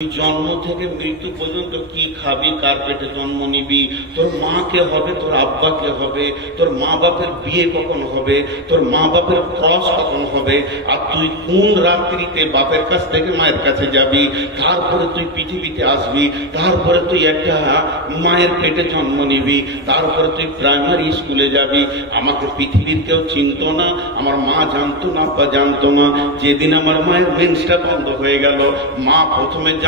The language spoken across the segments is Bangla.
জন্ম থেকে মৃত্যু পর্যন্ত কি খাবি, কার পেটে জন্ম নিবি, তোর মা কে হবে, তোর আব্বা কে হবে, তোর মা বাপের বিয়ে কখন হবে, তোর মা বাপের ক্রস কখন হবে, আর তুই কোন রাত্রিতে বাপের কাছ থেকে মায়ের কাছে যাবি, তারপরে তুই পৃথিবীতে আসবি, তারপরে তুই একটা মায়ের পেটে জন্ম নিবি, তারপরে তুই প্রাইমারি স্কুলে যাবি। আমাকে পৃথিবীর কেউ চিনত না, আমার মা জানতো না, আব্বা জানতো না। যেদিন আমার মায়ের মেন্সটা বন্ধ হয়ে গেল, মা প্রথমে জানলো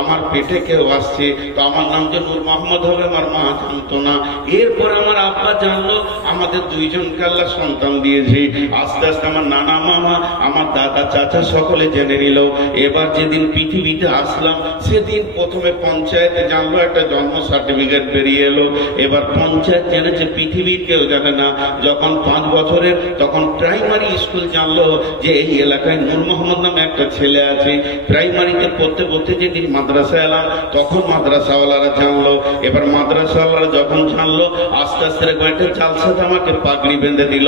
আমার পেটে কেউ আসছে, তো আমার নাম যে নূর মোহাম্মদ হবে আমার মা জানতো না। এরপর আমার আব্বা জানলো আমাদের দুইজনকে আল্লাহ সন্তান দিয়েছে। আস্তে আস্তে আমার নানা মামা, আমার দাদা চাচা সকলে জেনে নিল। এবার যেদিন পৃথিবীতে আসলাম সেদিন প্রথমে পঞ্চায়েতে জানলো, একটা জন্ম সার্টিফিকেট বেরিয়ে এলো। এবার পঞ্চায়েত জেনেছে, পৃথিবীর কেউ জানে না। যখন 5 বছরের তখন প্রাইমারি স্কুল জানলো যে এই এলাকায় নূর মোহাম্মদ নামে একটা ছেলে আছে। প্রাইমারিতে পড়তে পড়তে যেদিন মাদ্রাসা এলাম তখন মাদ্রাসাওয়ালারা জানলো। এবার মাদ্রাসাওয়ালারা যখন জানলো আস্তে আস্তে কয়েকটা জালসাতে আমাকে পাগড়ি বেঁধে দিল।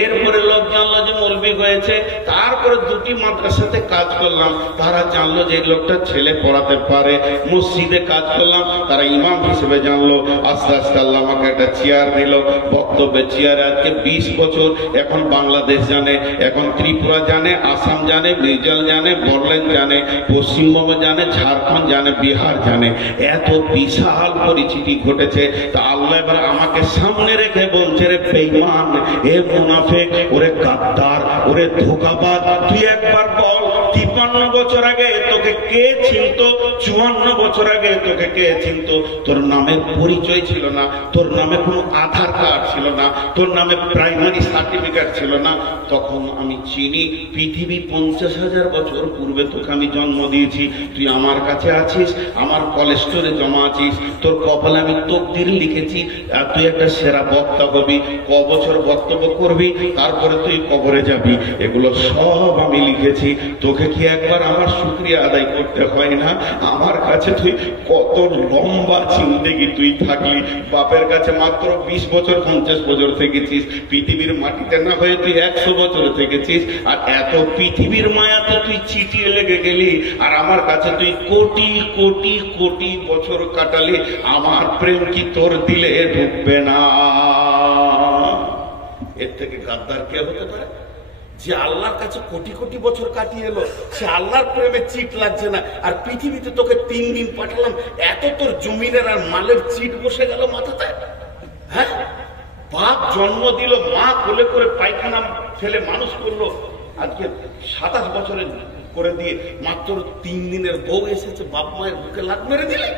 এরপরে লোক জানলো যে মৌলবি হয়েছে। তারপরে 2টি মাদ্রাসাতে কাজ করলাম, তারা জানলো যে এই লোকটা ছেলে পড়াতে পারে। মসজিদে কাজ করলাম, তারা ইমাম হিসেবে জানলো। আস্তে আস্তে আল্লাহ আমাকে একটা চেয়ার দিল, বক্তব্যের চেয়ারে। আজকে 20 বছর এখন বাংলাদেশ জানে, এখন ত্রিপুরা জানে, আসাম জানে, মির্জাল জানে, বড়লেন্ড জানে, পশ্চিমবঙ্গ জানে, ঝাড়খণ্ড জানে, বিহার জানে। এত বিশাল পরিচিতি ঘটেছে। তা আল্লাহ এবার আমাকে সামনে রেখে বলছে, রে বেঈমান, এ মুনাফিক, ওরে গাদ্দার, ওরে ধোঁকাবাজ, তুই একবার বল 53 বছর আগে তোকে কে চিনতো, 54 বছর আগে তোকে কে চিনতো? তোর নামের পরিচয় ছিল না, তোর নামে কোনো আধার কার্ড ছিল না, তোর নামে প্রাইমারি সার্টিফিকেট ছিল না। তখন আমি চিনি পৃথিবী 50,000 বছর পূর্বে তোকে আমি জন্ম দিয়েছি। তুই আমার কাছে আছিস, আমার কলেস্টোরে জমা আছিস, তোর কপালে আমি তকদির লিখেছি আর তুই একটা সেরা বক্তা হবি। ক বছর বক্তব্য করবি, তারপরে তুই কবরে যাবি, এগুলো সব আমি লিখেছি। তোকে কি একবার আমার শুকরিয়া আদায় করতে হয় না? আমার কাছে তুই কত লম্বা জিন্দেগি তুই থাকলি। বাপের কাছে মাত্র 20 বছর 50 বছর থেকেছিস, পৃথিবীর মাটিতে না হয়ে তুই 100 বছর থেকেছিস। আর এত পৃথিবীর মায়াতে তুই চিটিয়ে লেগে গেলি, আর আমার কাছে তুই কোটি কোটি কোটি বছর কাটালি। আমার প্রেম কি তোর দিলে ঢুকবে না? এর থেকে গাদ্দার কে হতে পারে? যে আল্লাহর কাছে কোটি কোটি বছর কাটিয়ে এলো, সে আল্লাহর প্রেমে চিট লাগছে না। আর পৃথিবীতে তোকে 3 দিন পাঠালাম, এত তোর জমিনের আর মালের চিট বসে গেল মাথাতে। হ্যাঁ, বাপ জন্ম দিল, মা কোলে করে পায়খানা ফেলে মানুষ করলো, আজকে 27 বছরের করে দিয়ে মাত্র 3 দিনের বউ এসেছে, বাপ মায়ের বুকে লাত মেরে দিলে।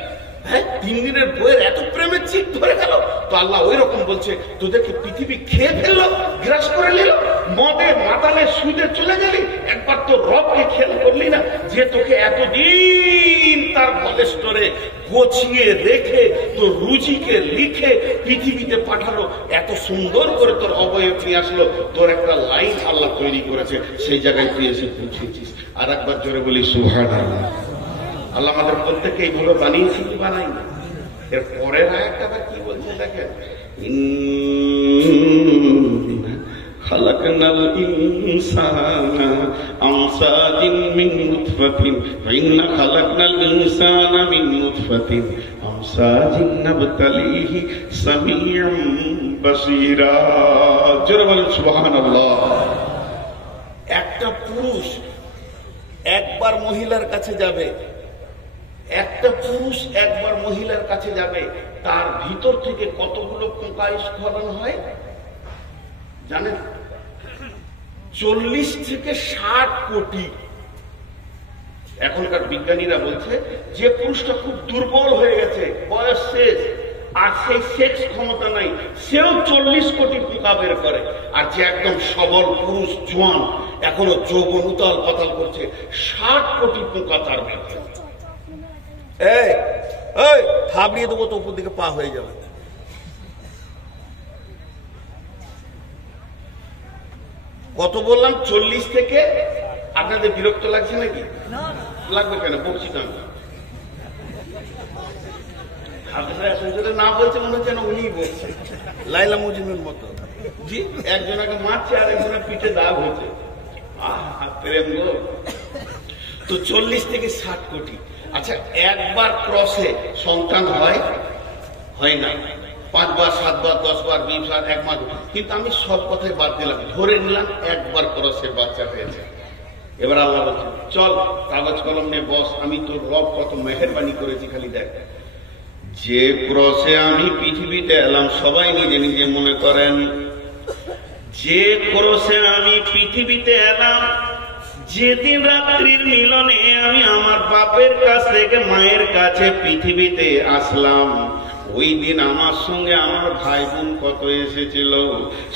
হ্যাঁ, 3 দিনের বউয়ের এত প্রেমের চিট ধরে গেল। তো আল্লাহ ওই রকম বলছে, তোদেরকে পৃথিবী খেয়ে ফেললো, গ্রাস করে নিল, মদে মাতালে সুদে চলে গেলি, একবার তো রবকে খেয়াল করলি না যে তোকে এতদিন তার কলেস্টোরে গোছিয়ে রেখে তোর রুচিকে লিখে পৃথিবীতে পাঠালো, এত সুন্দর করে তোর অবয়ব নিয়ে আসলো, তোর একটা লাইন আল্লাহ তৈরি করেছে, সেই জায়গায় তুই এসে পৌঁছেছিস। আর একবার জোরে বলি সুবহানাল্লাহ। আল্লাহ আমাদের প্রত্যেককে এইভাবে বানিয়েছি কি বানাই না? এর পরের আয়াতটা আবার কি বলছে দেখেন, খালাকনাল ইনসানা আমসাজিন মিন নুতফাতিন ইন্না খালাকনাল ইনসানা মিন নুতফাতিন আমসাজিন নাবতালিহি সামিউম বাসীরা। জোরে বলেন সুবহানাল্লাহ। একটা পুরুষ একবার মহিলার কাছে যাবে, একটা পুরুষ একবার মহিলার কাছে যাবে, তার ভিতর থেকে কতগুলো পোকা স্খলন হয় জানেন? 40 থেকে 60 কোটি। এখনকার বিজ্ঞানীরা বলছে যে পুরুষটা খুব দুর্বল হয়ে গেছে, বয়স শেষ, আর সেই সেক্স ক্ষমতা নাই, সেও 40 কোটি পোকা বের করে। আর যে একদম সবল পুরুষ, জোয়ান, এখনো যৌবন উতাল পাতাল করছে, 60 কোটি পোকা তার ভেতরে। এই থাবড়িয়ে দেবো তো উপর দিকে পা হয়ে যাবে। কত বললাম? 40 থেকে। আপনাদের বিরক্ত লাগছে নাকি? লাগবে কেন? বলছি না না বলছে, মনে হচ্ছে না উনি বলছে, লাইলা মজনুর মতো। জি, একজনকে মারছে আর একজনের পিঠে দাগ হয়েছে। প্রেম গো। তো 40 থেকে 60 কোটি। আচ্ছা, একবার ক্রসে সন্তান হয় না, 5 বার 7 বার 10 বার 20 বার 1 মাস, কিন্তু আমি সব কথাই বাদ দিলাম, ধরে নিলাম একবার ক্রসে বাচ্চা হয়েছে। এবার আল্লাহ বলছেন চল কাগজ কলম নিয়ে বস, আমি তোর রব কত মেহেরবানি করেছি খালি দেখ। যে ক্রসে আমি পৃথিবীতে এলাম, সবাই নিজে নিজে মনে করেন, যে ক্রসে আমি পৃথিবীতে এলাম, যেদিন রাত্রির মিলনে আমি আমার বাপের কাছ থেকে মায়ের কাছে পৃথিবীতে আসলাম, ওই দিন আমার সঙ্গে আমার ভাই বোন কত এসেছিল?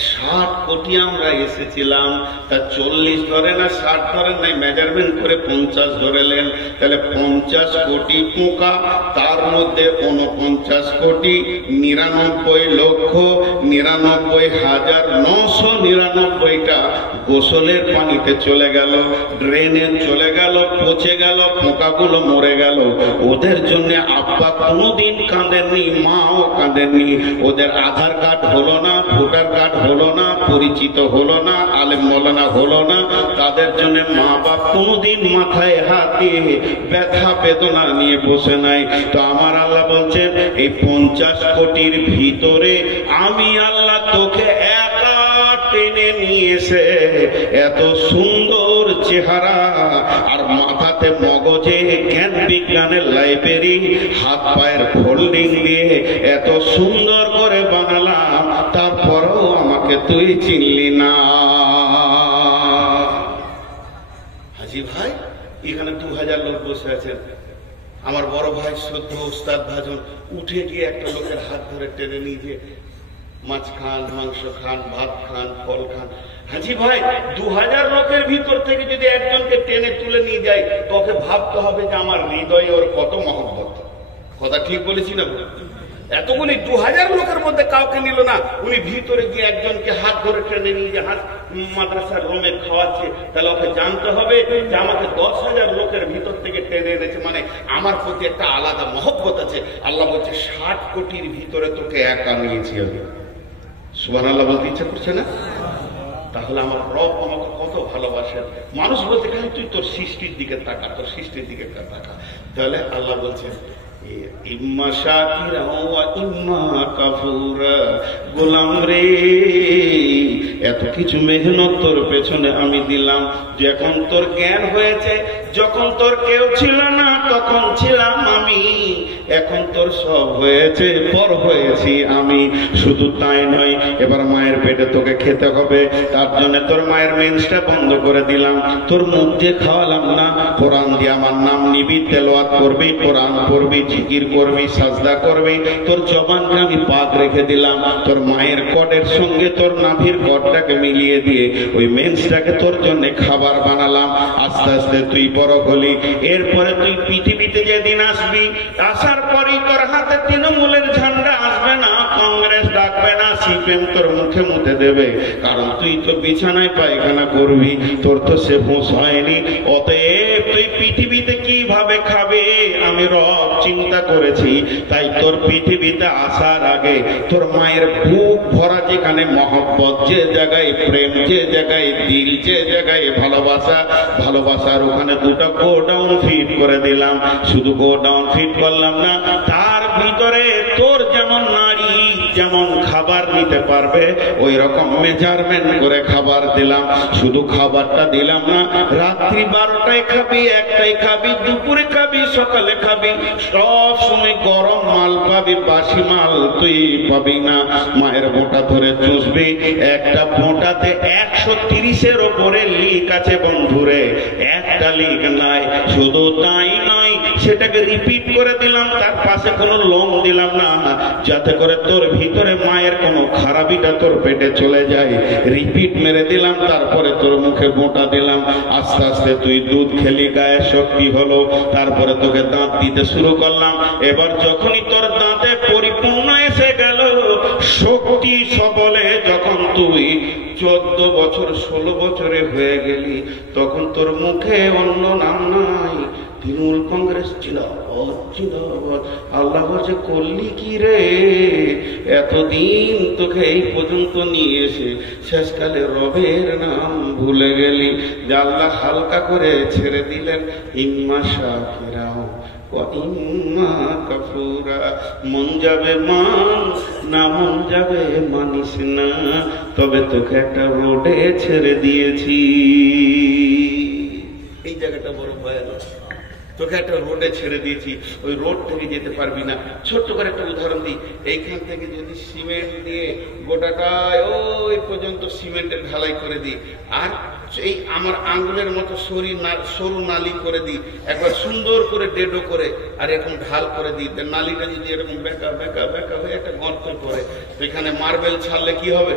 60 কোটি আমরা এসেছিলাম। তা 40 ধরে না 60 ধরেন নাই, মেজারমেন্ট করে 50 ধরেলেন। তাহলে 50 কোটি পোকা, তার মধ্যে 49 কোটি 99,99,999টা গোসলের পানিতে চলে গেল, ড্রেনে চলে গেল, পচে গেল, পোকাগুলো মরে গেল। ওদের জন্য আব্বা কোনোদিন কাঁদেননি, মাও কাঁদেননি। ওদের আধার কার্ড হলো না, ভোটার কার্ড হলো না, পরিচিত হলো না, আলেম মৌলানা হলো না, তাদের জন্য মা বাপ কোনোদিন মাথায় হাত দিয়ে ব্যথা বেদনা নিয়ে বসে নাই। তো আমার আল্লাহ বলছেন এই 50 কোটির ভিতরে আমি আল্লাহ তোকে একা টেনে নিয়েছে, এত সুন্দর চেহারা আর মাথাতে মগজে জ্ঞান বিজ্ঞানের লাইব্রেরি, হাত পায়ের ফোল্ডিং দিয়ে এত সুন্দর করে বানালাম, তারপরেও আমাকে তুই চিনলি না। হাজি ভাই, এখানে 2000 লোক বসে আছেন। আমার বড় ভাই শ্রদ্ধ উস্তাদ ভাজন উঠে গিয়ে একটা লোকের হাত ধরে টেনে নিয়ে যে মাছ খান, মাংস খান, ভাত খান, ফল খান। হাজি ভাই, 2000 লোকের ভিতর থেকে যদি একজনকে টেনে তুলে নিয়ে যায়, তোকে ভাবতে হবে যে আমার হৃদয় ওর কত মহব্বত। কথা ঠিক বলেছি না? এতগুলি 2000 লোকের মধ্যে কাউকে নিল না, উনি ভিতরে গিয়ে একজনকে হাত ধরে টেনে নিয়ে যে হাত মাদ্রাসার রুমে খাওয়াচ্ছে, তাহলে ওকে জানতে হবে যে আমাকে 10,000 লোকের ভিতর থেকে টেনে এনেছে, মানে আমার প্রতি একটা আলাদা মহব্বত আছে। আল্লাহ বলছে 60 কোটির ভিতরে তোকে একা নিয়েছি আমি। সুবহানাল্লাহ বলতে ইচ্ছা করছে না? তাহলে আমার রব আমাকে কত ভালোবাসেন। মানুষ বলতে গেলে তুই তোর সৃষ্টির দিকে তাকা, তোর সৃষ্টির দিকে তাকা। তাহলে আল্লাহ বলছেন ইম্মা শাকিরা ওয়া ইম্মা কাফুরা, গোলাম রে এত কিছু মেহনত তোর পেছনে আমি দিলাম, যখন তোর জ্ঞান হয়েছে, যখন তোর কেউ ছিল না তখন ছিলাম আমি, এখন তোর সব হয়েছে, পর হয়েছি আমি। শুধু তাই নয়, এবার মায়ের পেটে তোকে খেতে হবে, তার জন্য তোর মায়ের মেন্সটা বন্ধ করে দিলাম, তোর মুখ দিয়ে খাওয়ালাম না, কোরআন দিয়ে আমার নাম নিবি, তেলাওয়াত করবি, কোরআন পড়বি, জিকির করবি, সাজদা করবি, তোর জবানকে আমি পাক রেখে দিলাম। তোর মায়ের কটের সঙ্গে তোর নাভির কটটাকে মিলিয়ে দিয়ে ওই মেন্সটাকে তোর জন্য খাবার বানালাম। আস্তে আস্তে তুই বড় হলি, এরপরে তুই পৃথিবীতে যেদিন আসবি, আসার পরই তোর হাতে তৃণমূলের ঝান্ডা আসবে না, কংগ্রেস ডাকবে না, সিপিএম তোর মুখে মুখে দেবে, কারণ তুই তো বিছানায় পায়খানা করবি, তোর তো সে হুঁশ হয়নি। অতএব তুই পৃথিবীতে কিভাবে খাবে আমি রব চিন্তা করেছি। তাই তোর পৃথিবীতে আসার আগে তোর মায়ের বুক ভরা যেখানে মহব্বত, যে জায়গায় প্রেম, যে জায়গায় দিল, যে জায়গায় ভালোবাসা, ভালোবাসার ওখানে 2টা গোডাউন ফিট করে দিলাম। শুধু গোডাউন ফিট করলাম না, তার ভিতরে তোর যেমন নারী যেমন খাবার নিতে পারবে ওই রকম মেজারমেন্ট করে খাবার দিলাম। শুধু খাবারটা দিলাম না, রাত্রি 12টায় খাবি, 1টায় খাবি, দুপুরে খাবি, সকালে খাবি, সব সময় গরম মাল পাবি, বাসি মাল তুই পাবি না। মায়ের বোঁটা ধরে চুষবি, একটা বোঁটাতে 130-এর ওপরে লিক আছে বন্ধুরে, একটা লিক নাই। শুধু তাই নয়, সেটাকে রিপিট করে দিলাম, তার পাশে কোনো লোম দিলাম না, যাতে করে তোর ভিতরে মায়ের কোনো খারাপিটা তোর পেটে চলে যায়। রিপিট মেরে দিলাম, তারপরে তোর মুখে বোঁটা দিলাম। আস্তে আস্তে তুই দুধ খেলি, গায়ে শক্তি হলো, তারপরে তোকে দাঁত দিতে শুরু করলাম। এবার যখনই তোর দাঁতে পরিপূর্ণ এসে গেল, শক্তি সবলে যখন তুই 14 বছর 16 বছরে হয়ে গেলি, তখন তোর মুখে অন্য নাম নাই, তৃণমূল কংগ্রেস জিন্দাবাদ জিন্দাবাদ। আল্লাহ বলছে করলি কি রে, এতদিন তোকে এই পর্যন্ত নিয়ে এসে শেষকালে রবের নাম ভুলে গেলি। যে আল্লাহ হালকা করে ছেড়ে দিলেন ইম্মা শাকিরা কাফুরা। মন যাবে মান না, মন যাবে মানিস না, তবে তোকে একটা রোডে ছেড়ে দিয়েছি। এই জায়গাটা বড় ভয়ানক। তোকে একটা রোডে ছেড়ে দিয়েছি, ওই রোড থেকে যেতে পারবি না। ছোট্ট করে একটা উদাহরণ দিই, এইখান থেকে যদি সিমেন্ট দিয়ে গোটাটায় ওই পর্যন্ত সিমেন্টের ঢালাই করে দিই, আর এই আমার আঙ্গুলের মতো সরু নালি করে দিই, একবার সুন্দর করে ডেডো করে, আর এরকম ঢাল করে দিই, নালিটা যদি এরকম বেঁকা বেঁকা বেঁকা হয়ে একটা গর্ত করে, তো এখানে মার্বেল ছাড়লে কি হবে?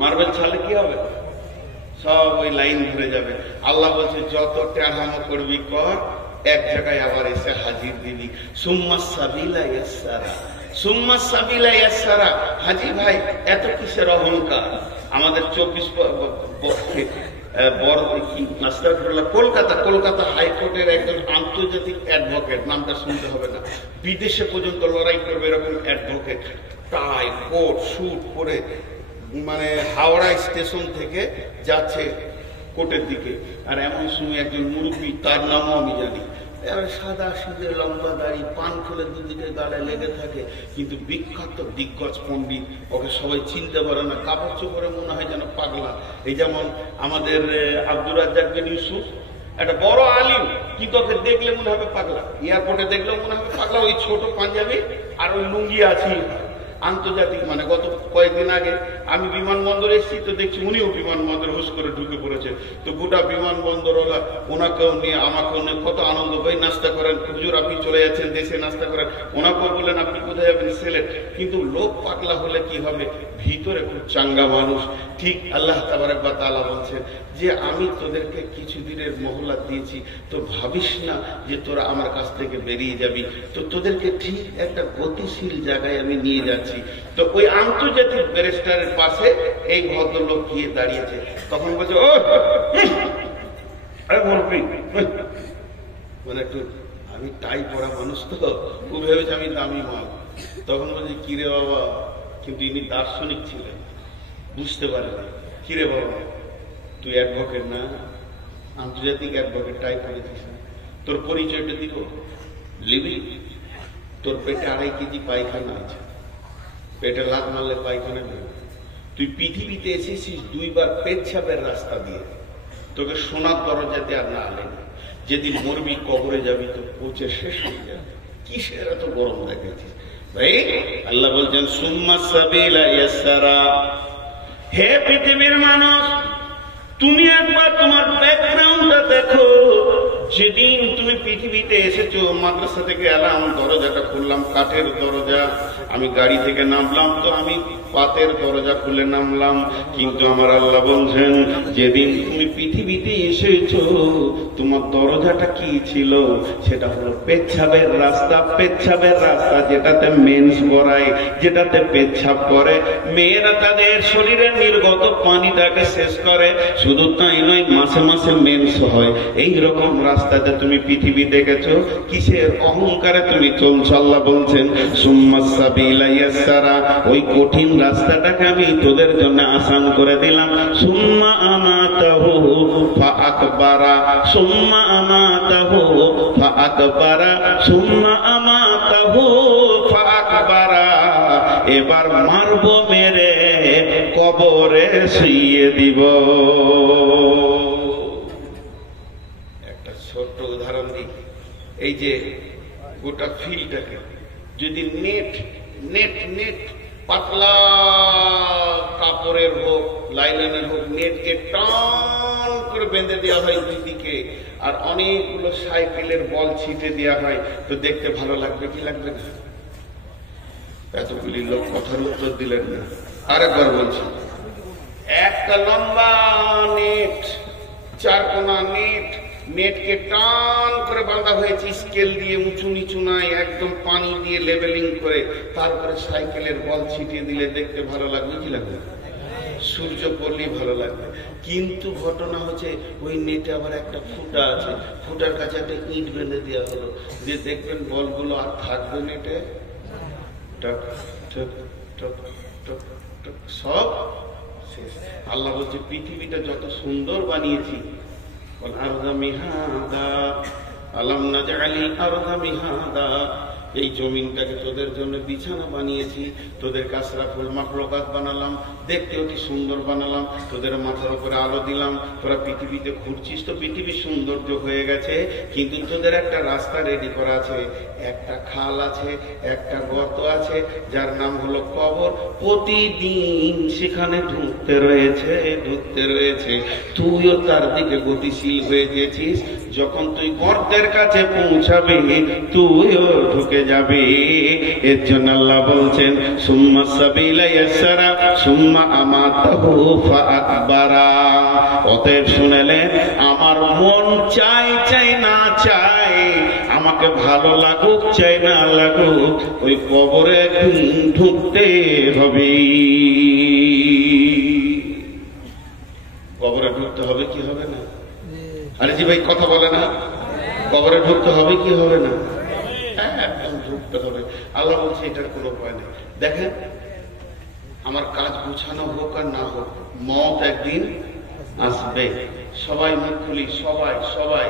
মার্বেল ছাড়লে কি হবে? সব ওই লাইন ধরে যাবে। আল্লাহ বলছে যত টেढ़ামো করবি কর, এক জায়গায় আবার এসে হাজির দিবি। সুম্মা সাবিলা ইয়াসসারা, সুম্মা সাবিলা ইয়াসসারা। হাজি ভাই এত কিসের অহংকার? আমাদের 24 কলকাতা হাইকোর্টের একজন আন্তর্জাতিক অ্যাডভোকেট, নামটা শুনতে হবে না, বিদেশে পর্যন্ত লড়াই করবে এরকম অ্যাডভোকেট, টাই কোট স্যুট পরে, মানে হাওড়া স্টেশন থেকে যাচ্ছে কোর্টের দিকে, আর এমন সময় একজন মুরব্বী, তার নামও আমি জানি, সাদা সিধে লম্বা দাড়ি, পান খুলে দুদিকে গালে লেগে থাকে, কিন্তু বিখ্যাত দিগ্গজ পণ্ডিত, ওকে সবাই চিনতে পারে না, কাপড় চোপড়ে মনে হয় যেন পাগলা। এই যেমন আমাদের আব্দুর রাজ্জাক বিন ইউসুফ, একটা বড় আলিম, কিন্তু ওকে দেখলে মনে হবে পাগলা, এয়ারপোর্টে দেখলেও মনে হবে পাগলা, ওই ছোট পাঞ্জাবি আর ওই লুঙ্গি আছেই। আন্তর্জাতিক মানে গত কয়েকদিন আগে আমি বিমানবন্দরে এসেছি, তো দেখছি উনিও বিমানবন্দরে হুশ করে ঢুকে পড়েছে। তো গোটা বিমানবন্দর ওলা ওনাকেও নিয়ে আমাকেও নিয়ে কত আনন্দ, ভাই নাস্তা করেন, হুজুর আপনি চলে যাচ্ছেন দেশে, নাস্তা করেন। ওনাকেও বললেন আপনি কোথায় যাবেন, সিলেট। কিন্তু লোক পাগলা হলে কি হবে, ভিতরে খুব চাঙ্গা মানুষ। ঠিক আল্লাহ তাবারক ওয়া তাআলা বলছেন যে আমি তোদেরকে কিছুদিনের মহল্লা দিয়েছি, তো ভাবিস না যে তোরা আমার কাছ থেকে বেরিয়ে যাবি, তো তোদেরকে ঠিক একটা গতিশীল জায়গায় আমি নিয়ে যাচ্ছি। তো ওই আন্তর্জাতিক ব্যারিস্টারের পাশে এই ভদ্রলোক গিয়ে দাঁড়িয়েছে, তখন বলছে ও মানে একটু, আমি টাই পড়া মানুষ, তো ও ভেবেছে আমি দামি মাল। তখন বলছে কিরে বাবা, কিন্তু ইনি দার্শনিক ছিলেন, বুঝতে পারেন, কিরে বাবা তুই অ্যাডভোকেট না, আন্তর্জাতিক অ্যাডভোকেট, টাই পড়েছিস, তোর পরিচয়টা দিব, লিবি? তোর পেটে 2.5 কেজি পায়খানা আছে, পেটে লাত মারলে পায়খানা নেই। তুই পৃথিবীতে এসেছিস 2 বার পেচ্ছাপের রাস্তা দিয়ে, তোকে সোনার দরজাতে আর না আলেন, যেদিন মরবি কবরে যাবি তো পচে শেষ হয়ে যাবে, কিসের এত গরম দেখাচ্ছিস ভাই? আল্লাহ বলছেন সুম্মা সাবিলা ইয়াসসারা। হে পৃথিবীর মানুষ, তুমি একবার তোমার ব্যাকগ্রাউন্ডটা দেখো। যেদিন তুমি পৃথিবীতে এসেছো, মাদ্রাসা থেকে এলাম, দরজাটা খুললাম, কাঠের দরজা, আমি গাড়ি থেকে নামলাম তো আমি পাতের দরজা খুলে নামলাম। কিন্তু আমার আল্লাহ বলছেন যেদিন তুমি পৃথিবীতে এসেছো, তোমার দরজাটা কি ছিল? সেটা হলো পেচ্ছাবের রাস্তা। পেচ্ছাবের রাস্তা যেটাতে মেন্স করায়, যেটাতে পেচ্ছাব করে, মেয়েরা তাদের শরীরের নির্গত পানিটাকে শেষ করে। শুধু তাই নয়, মাসে মাসে মেন্স হয়। এইরকম রাস্তাতে তুমি পৃথিবী দেখেছো, কিসের অহংকারে তুমি চলছো? আল্লাহ বলছেন সুম্মা সাবিলা ইয়াসসারা, ওই কঠিন রাস্তাটাকে আমি তোদের জন্য আসান করে দিলাম। সুম্মা আমাতাহু ফাআকবারা, সুম্মা আমাতাহু ফাআকবারা, সুম্মা আমাতাহু ফাআকবারা। এবার মারবো, মেরে কবরে শুইয়ে দিব। একটা ছোট্ট উদাহরণ দিই, এই যে গোটা ফিল্ডটাকে যদি নেট নেট নেট পাতলা কাপড়ের হোক, লাইলনের হোক, নেটকে টান করে বেঁধে দেওয়া হয় দুই দিকে, আর অনেকগুলো সাইকেলের বল ছিটে দেওয়া হয়, তো দেখতে ভালো লাগবে কি লাগবে না? এতগুলি লোক কথার উত্তর দিলেন না। আরেকবার বলছি, একটা লম্বা নেট, 4 কোনা নেট, নেটকে টান করে বাঁধা হয়েছে স্কেল দিয়ে, উঁচু নিচু নাই, একদম পানি দিয়ে লেভেলিং করে, তারপরে সাইকেলের বল ছিটিয়ে দিলে দেখতে ভালো লাগবে কি লাগবে? সূর্য পড়লেই ভালো লাগবে। কিন্তু ঘটনা হচ্ছে ওই নেটে আবার একটা ফুটা আছে, ফুটার কাছে একটা ইট বেঁধে দেওয়া হলো, যে দেখবেন বলগুলো আর থাকবে নেটে, টক টক টক টক টক, সব শেষ। আল্লাহ বলছে পৃথিবীটা যত সুন্দর বানিয়েছি, আলাম নাজআলিল আরদা মিহাদা, এই জমিনটাকে তোদের জন্য বিছানা বানিয়েছি, তোদের আশরাফুল মাখলুকাত বানালাম, দেখতে অতি সুন্দর বানালাম, তোদের মাথার উপরে আলো দিলাম, তোরা পৃথিবীতে ঘুরছিস তো পৃথিবী সৌন্দর্য হয়ে গেছে, কিন্তু তোদের একটা রাস্তা রেডি করা আছে, একটা খাল আছে, একটা গর্ত আছে, যার নাম হলো কবর। প্রতিদিন সেখানে ঢুকতে রয়েছে, তুইও তার দিকে গতিশীল হয়ে গেছিস। যখন তুই গর্তের কাছে পৌঁছাবে তুইও ঢুকে যাবে। এর জন্য আল্লাহ বলছেন সুম্মা সাবিলা ইয়াসরা সুম্মা আমাতাহু ফাআকবারা। অতএব শুনেলেন, আমার মন চাই না চাই, আমাকে ভালো লাগুক চাই না লাগুক, ওই কবরে ঢুকতে হবে। কবরে ঢুকতে হবে কি হবে না? আরে জি ভাই কথা বলে না, কবরে ঢুকতে হবে কি হবে না? ঢুকতে হবে। আল্লাহ বলছে এটার কোনো উপায় নেই। দেখেন, আমার কাজ গুছানো হোক আর না হোক, মত একদিন আসবে। সবাই মুখ খুলি, সবাই।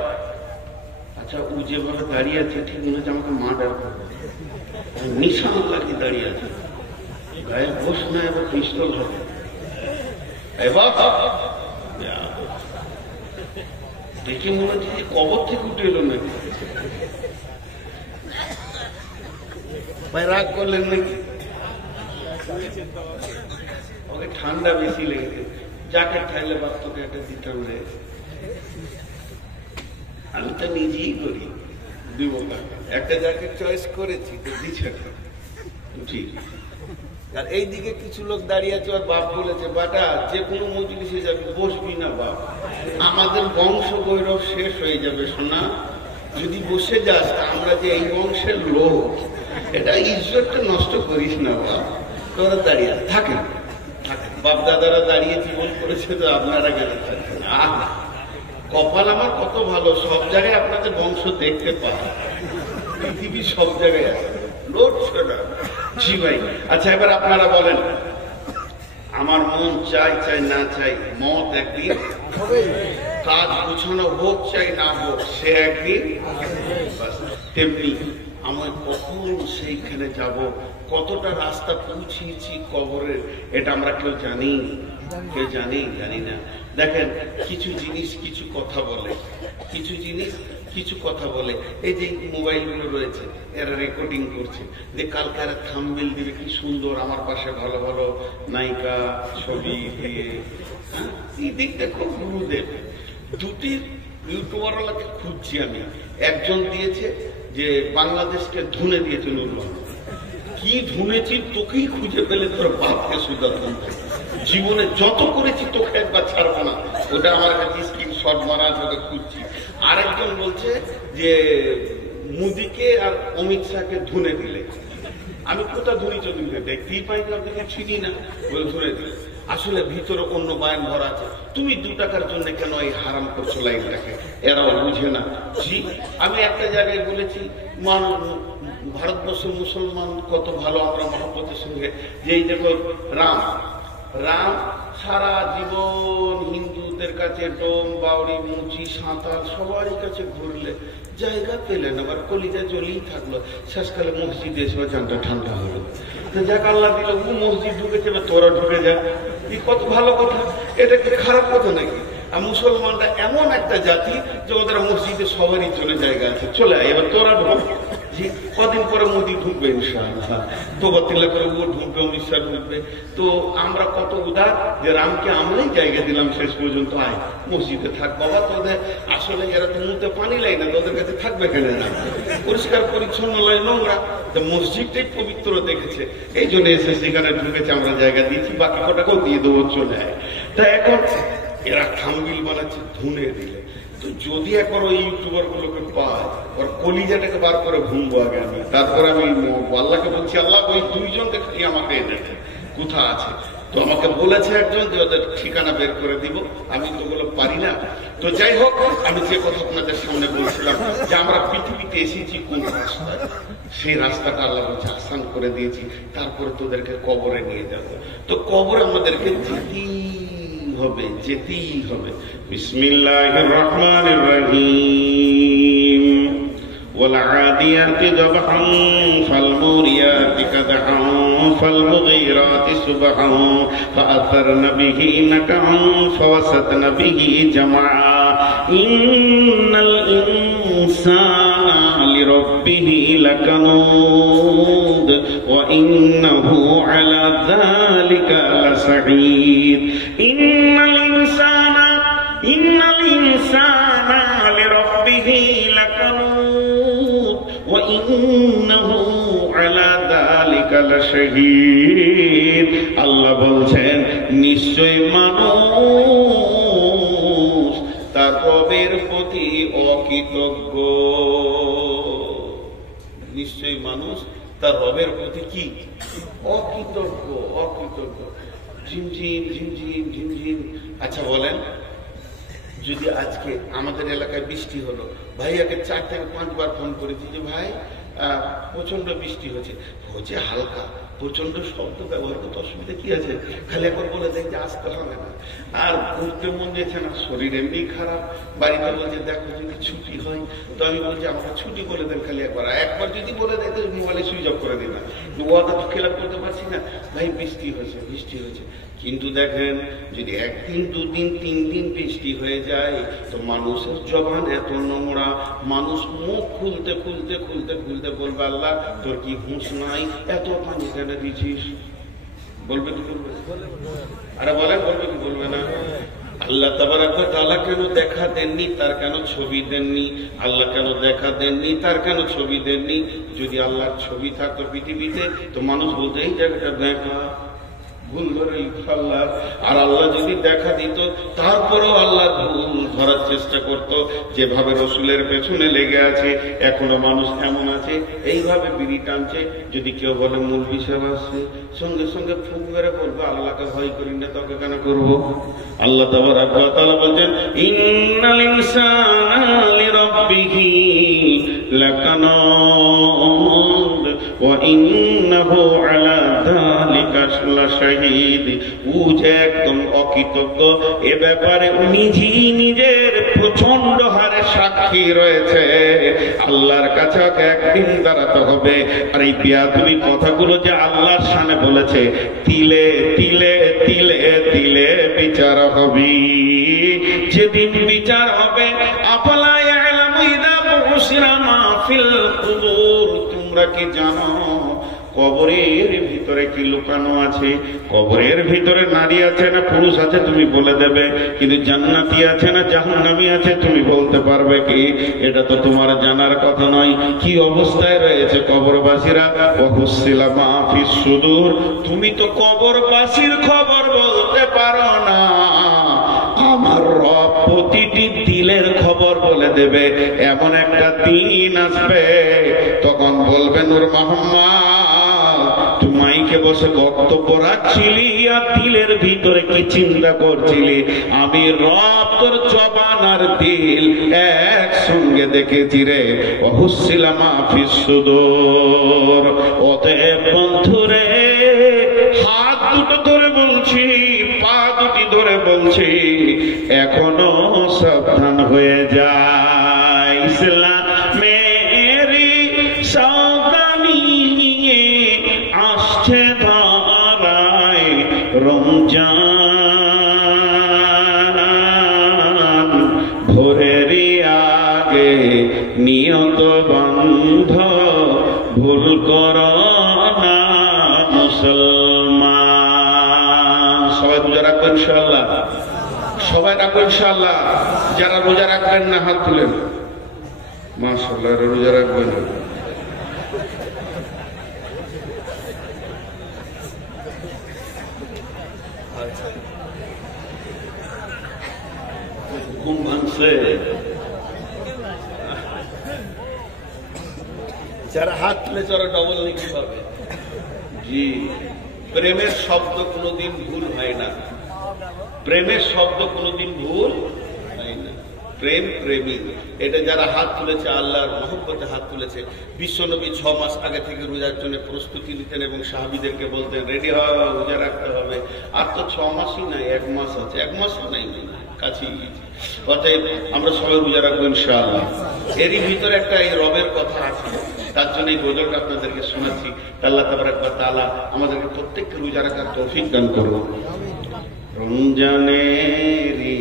আচ্ছা, ও যেভাবে দাঁড়িয়ে আছে ঠিক মনে হচ্ছে আমাকে মার্ডার করবে, নিশান লাগিয়ে দাঁড়িয়ে আছে, গায়ে ঘোষ না এবার পিস্তল হবে। দেখে মনে হচ্ছে কবর থেকে উঠে এলো নাকি? ভাই রাগ করলেন নাকি? ওকে ঠান্ডা বেশি লেগেছে, জ্যাকেট খাইলে বাপ তোকে একটা দিতাম রে। আমি তো নিজেই করি, দিব একটা জ্যাকেট চয়েস করেছি তো দিচ্ছে ঠিক। আর এইদিকে কিছু লোক দাঁড়িয়ে আছে, আর বাপ বলেছে বাটা যে কোনো মজলিসে যাবি বসবি না বাপ, আমাদের বংশ গৌরব শেষ হয়ে যাবে সোনা, যদি বসে যাস আমরা যে এই বংশের লোক, এটা ইজ্জতটা নষ্ট করিস না বাপ। তোরা দাঁড়িয়ে থাকেন, বাপ দাদারা দাঁড়িয়ে জীবন করেছে তো আপনারা গেলে থাকবেন। কপাল আমার কত ভালো, সব জায়গায় আপনাদের বংশ দেখতে পায়, পৃথিবীর সব জায়গায় আছে। জি ভাই, আচ্ছা এবার আপনারা বলেন, আমার মন চাই না চাই, মত একদিন হবে, কাজ গুছানো হোক চাই না হোক, সে একদিন। তেমনি আমি কখন সেইখানে যাব, কতটা রাস্তা পৌঁছিয়েছি কবরের, এটা আমরা কেউ জানি না। দেখেন, কিছু জিনিস কিছু কথা বলে, কিছু কথা বলে। এই যে মোবাইলগুলো রয়েছে, এরা রেকর্ডিং করছে, যে কালকে এরা থাম্বনেল দিবে কি সুন্দর, আমার পাশে ভালো ভালো নায়িকা ছবি দিয়ে। এই দিকটা খুব গুরুদেব। দুটি ইউটিউবারওয়ালাকে খুঁজছি আমি, একজন দিয়েছে যে বাংলাদেশকে ধুনে দিয়েছে নুরুল, কি ধুনেছি তোকেই খুঁজে পেলে তোর বাপকে সুদারতাম, জীবনে যত করেছি তোকে একবার ছাড়বো না, ওটা আমার কাছে স্ক্রিনশট মারা আছে, ওটা খুঁজছি। আরেকজন বলছে যে মোদিকে আর অমিত শাহকে ধুনে দিলে, আমি কোথা ধুনি চৌধুরীকে দেখতেই পাই না, দেখে চিনি না, বলে ধুনে দিলে। আসলে ভিতরে অন্য বায়ান ভরা আছে। তুমি 2 টাকার জন্য কেন এই হারাম করছো লাইনটাকে, এরাও বুঝে না। জি, আমি একটা জায়গায় বলেছি, ভারতবর্ষের মুসলমান কত ভালো, আমরা মহব্বতের সঙ্গে, যে এই দেখো রাম সারা জীবন হিন্দুদের কাছে ডোম বাউরি মুচি সাঁতাল সবারই কাছে ঘুরলে, জায়গা পেলেন, আবার কলিজা জ্বলেই থাকলো, শেষকালে মসজিদে এসে জানটা ঠান্ডা হলো। যাক আল্লাহ দিল, ও মসজিদ ঢুকেছে, তোরা ঢুকে যা, এই কত ভালো কথা, এটা কি খারাপ কথা নাকি? আর মুসলমানরা এমন একটা জাতি যে ওদের মসজিদে সবারই চলে জায়গা আছে, চলে আয়, এবার তোরা ঢুক। কদিন পরে মোদি ঢুকবে ইনশাআল্লাহ, তোবাতিল্লা করে ও ঢুকবে, অমিত শাহ ঢুকবে। তো আমরা কত উদার যে রামকে আমরাই জায়গা দিলাম, শেষ পর্যন্ত আয় মসজিদে থাক বাবা, তোদের আসলে এরা তো মুখে পানি লাই না, তোদের কাছে থাকবে কেন না, পরিষ্কার পরিচ্ছন্ন লাই, নোংরা, মসজিদটাই পবিত্র দেখেছে, এই জন্য এসে সেখানে ঢুকেছে, আমরা জায়গা দিয়েছি, বাকি কটাকেও দিয়ে দেবো, চলে যায়। তা এখন এরা থাম্বনেল বানাচ্ছে ধুনে দিলে, তো যদি একবার ওই ইউটিউবার গুলোকে পায়, ওর কলিজাটাকে বার করে ঘুমবো আগে আমি, তারপরে আমি আল্লাহকে বলছি, আল্লাহ ওই 2 জনকে খালি আমাকে এনে কোথা আছে। তো আমাকে বলেছে একজন যে ওদের ঠিকানা বের করে দিব, আমি তো ওগুলো পারি না। তো যাই হোক, আমি যে কথা আপনাদের সামনে বলছিলাম যে আমরা পৃথিবীতে এসেছি কোন রাস্তায়, সেই রাস্তাটা আল্লাহ বলছে আসান করে দিয়েছি, তারপরে তোদেরকে কবরে নিয়ে যাবো। তো কবরে আমাদেরকে যেতেই হবে। বিসমিল্লাহির রহমানির রহিম। والعاديات ضبحا فالموريات قدحا فالمغيرات صبحا فأثرن به نقعا فوسطن به جمعا إن الإنسان لربه لكنود وإنه على ذلك لشهيد إن الإنسان لربه لكنود وإنه على ذلك لشهيد আল্লাহ বলছেন নিশ্চয় মানুষ তার রবের প্রতি অকৃতজ্ঞ। নিশ্চয় মানুষ তার রবের প্রতি কি অকৃতজ্ঞ। অকৃতজ্ঞ ঝিমঝিম ঝিমঝিম ঝিমঝিম। আচ্ছা বলেন, যদি আজকে আমাদের এলাকায় বৃষ্টি হলো, ভাইয়াকে 4 থেকে 5 বার ফোন করেছি যে ভাই প্রচন্ড বৃষ্টি হচ্ছে, হালকা, প্রচন্ড শব্দ ব্যবহার করতে অসুবিধা কি আছে, খালি একবার বলে দেয় যে আসতে হবে না। আর ঘুরতে মন দিয়েছে না, শরীর এমনি খারাপ, বাড়িতে বলছে দেখো যদি ছুটি হয়, তো আমি বলছি আমাকে ছুটি বলে দেন খালি একবার। একবার যদি বলে দেয় তো মোবাইলে সুইচ অফ করে দিন না, ওয়াদা তো খেলাপ করতে পারছি না। ভাই বৃষ্টি হয়েছে, বৃষ্টি হয়েছে, কিন্তু দেখেন যদি 1 দিন 2 দিন 3 দিন বৃষ্টি হয়ে যায় তো মানুষের জবান এত নোংরা, মানুষ মুখ খুলতে খুলতে খুলতে খুলতে বলবে আল্লাহ তোর কি হুঁশ নাই, এত পানি কেন দিছিস? বলবে কি বলবে? আরে বলে বলবে কি বলবে না? আল্লাহ তাবারক ওয়া তাআলা কেন দেখা দেননি, তার কেন ছবি দেননি? আল্লাহ কেন দেখা দেননি, তার কেন ছবি দেননি? যদি আল্লাহর ছবি থাকতো পৃথিবীতে তো মানুষ বলতো এই জায়গাটা দেখা ভুল ধরে আল্লাহ। আর আল্লাহ যদি দেখা দিত তারপরেও আল্লাহ ভুল ধরার চেষ্টা করত। যেভাবে রসুলের পেছনে লেগে আছে এখনো মানুষ এমন আছে এইভাবে বিড়ি টানছে, যদি কেউ বলে মৌলভী সাহেব আসছে সঙ্গে সঙ্গে ফুক মেরে বলবে আল্লাহকে ভয় করি না, তোকে কেন করব? আল্লাহ তাবারক ওয়া তাআলা বলেন ইন্নাল ইনসানা লিরাব্বিহি লাকানুদ ওয়া ইন্নাহু আলা যালিকা লাশাহীদ। ও যে একদম অকৃতজ্ঞ, এ ব্যাপারে নিজেই নিজের প্রচন্ড হারে সাক্ষী রয়েছে। আল্লাহর কাছে একদিন দাঁড়াতে হবে। আর এই বেয়াদবি কথাগুলো যে আল্লাহর সামনে বলেছে, তিলে তিলে তিলে তিলে বিচার হবে। যেদিন বিচার হবে আফালা ইয়ালামু ইযা বুশিরা মা ফিল কুবুর, তোমরা কি জানো কবরের ভিতরে কি লুকানো আছে? কবরের ভিতরে নারী আছে না পুরুষ আছে তুমি বলে দেবে, কিন্তু জান্নাতি আছে না জাহান্নামী আছে তুমি বলতে পারবে কি? এটা তো তোমার জানার কথা নয়। কি অবস্থায় রয়েছে কবরবাসীরা? ওয়াহুসিলা মা ফিস সুদূর, তুমি তো কবরবাসীর খবর বলতে পারো না। আমার রব প্রতিটি দিলের খবর বলে দেবে। এমন একটা দিন আসবে তখন বলবে নূর মোহাম্মদ তুমি মাইকে বসে বক্তব্য রাখছিলি আর দিলের ভিতরে কি চিন্তা করছিলি? আমি রব তোর জবান আর দিল একসঙ্গে দেখেছি রে। ওয়াহুসিলা মা ফিস সুদূর। অতএব বন্ধুরে হাত দুটো ধরে বলছি, পা দুটি ধরে বলছি, এখনো সাবধান হয়ে যায়। ইসলামেরই সাবধানী আসছে ধরায় রমজান, ভোরের আগে নিয়ত বন্ধ ভুল করো না মুসলমান। সবাই রোজা রাখবেন ইনশাআল্লাহ, সবাই রাখবেন ইনশাআল্লাহ। যারা রোজা রাখবেন না হাত তুলেন। মাশাআল্লাহ, রোজা রাখবেন। ঘুম ভাঙছে? যারা হাত তুলেছে ওরা ডবল লিখতে পারবে। জি, প্রেমের শব্দ কোনোদিন ভুল হয় না। প্রেমের শব্দ কোনোদিন ভুল হয় না। প্রেম প্রেমী, এটা যারা হাত তুলেছে আল্লাহর মহব্বতে হাত তুলেছে। বিশ্বনবী 6 মাস আগে থেকে রোজার জন্য প্রস্তুতি নিতেন এবং সাহাবীদেরকে বলতেন রেডি হও, রোজা রাখতে হবে। আর তো 6 মাসই নাই, 1 মাস আছে, 1 মাসও নাই, কাছেই গেছে। অতএব আমরা সবাই রোজা রাখবো ইনশাআল্লাহ। এরই ভিতরে একটা এই রবের কথা আছে, তার জন্য এই গজলটা আপনাদেরকে শোনাচ্ছি। আল্লাহ তাবারাক ওয়া তাআলা আমাদেরকে প্রত্যেককে রোজা রাখার তৌফিক দান করুন। রমজানেরই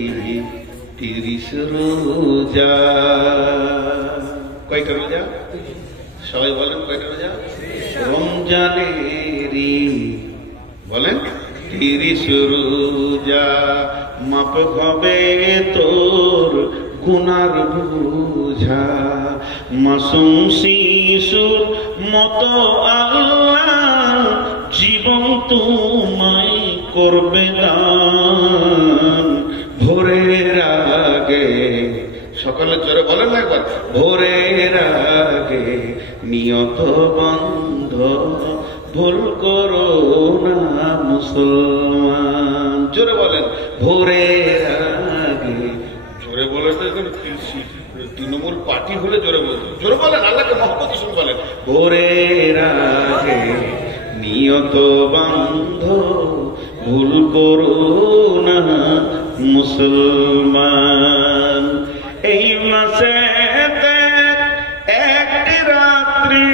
30 রোজা, কয়টা রোজা সবাই বলেন, কয়টা রোজা? রমজানেরই বলেন 30 রোজা, মাপ হবে তোর গুনার বোঝা, মাসুম শিশুর মতো আল্লাহ জীবন তোমায় করবে দান। ভোরের আগে, সকলে জোরে বলেন না একবার, ভোরের আগে নিয়ত বন্ধ ভুল করো না মুসলমান। জোরে বলেন, ভোরের আগে। জোরে বলে তৃণমূল পার্টি হলে জোরে বলতো, জোরে বলেন, আল্লাহকে মহব্বতের সঙ্গে বলেন, ভোরের আগে নিয়ত বন্ধ ভুল করো না মুসলমান। এই মাসে একটি রাত্রি